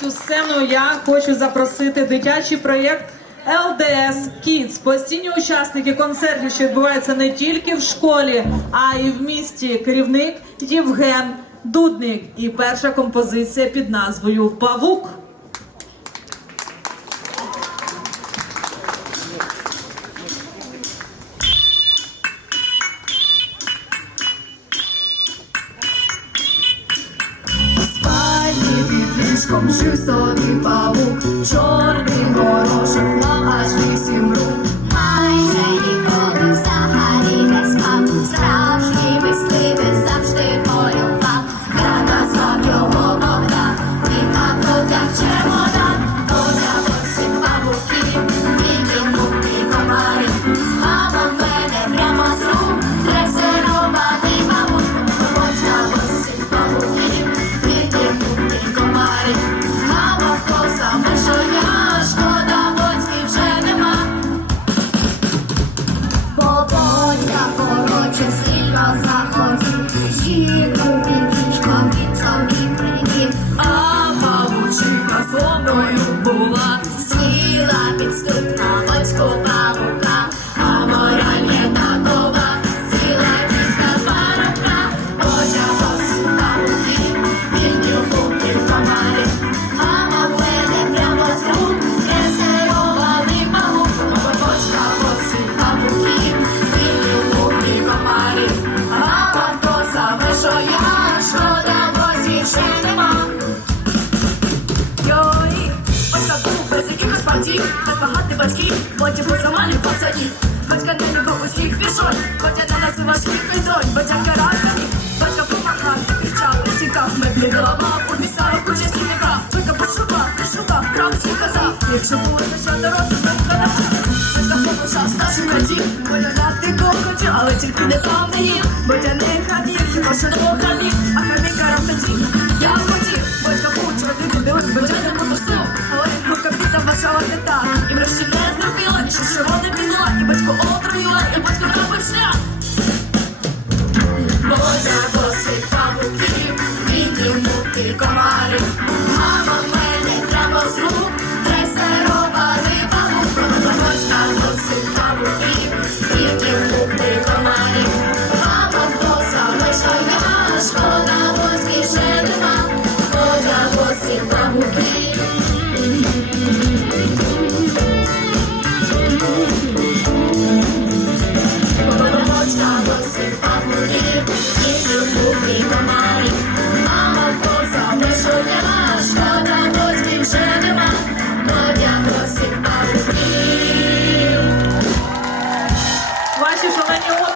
цю сцену я хочу запросити дитячий проєкт LDS Kids. Постійні учасники концертів, що відбуваються не тільки в школі, а й в місті. Керівник Євген Дудник. І перша композиція під назвою Павук. Ліжком жив собі павук, чорний горошок мав аж вісім рук. you. Без якихось партій, без багатих батьків, потім був замалів пацані. Батька не любив усіх пішов, хоча не носив важких пізонь, батька радий, батька помагав, кричав, тікав, меблі виламав, у місцеву кучі слівника, батька пошукав, пришукав, крав всі казав, якщо було за що дорослим, батька помушав старший братів, виявляти кохотів, але тільки не там не їв, бо я не хранів, хіба що Kumari. Mama, Santa Maria.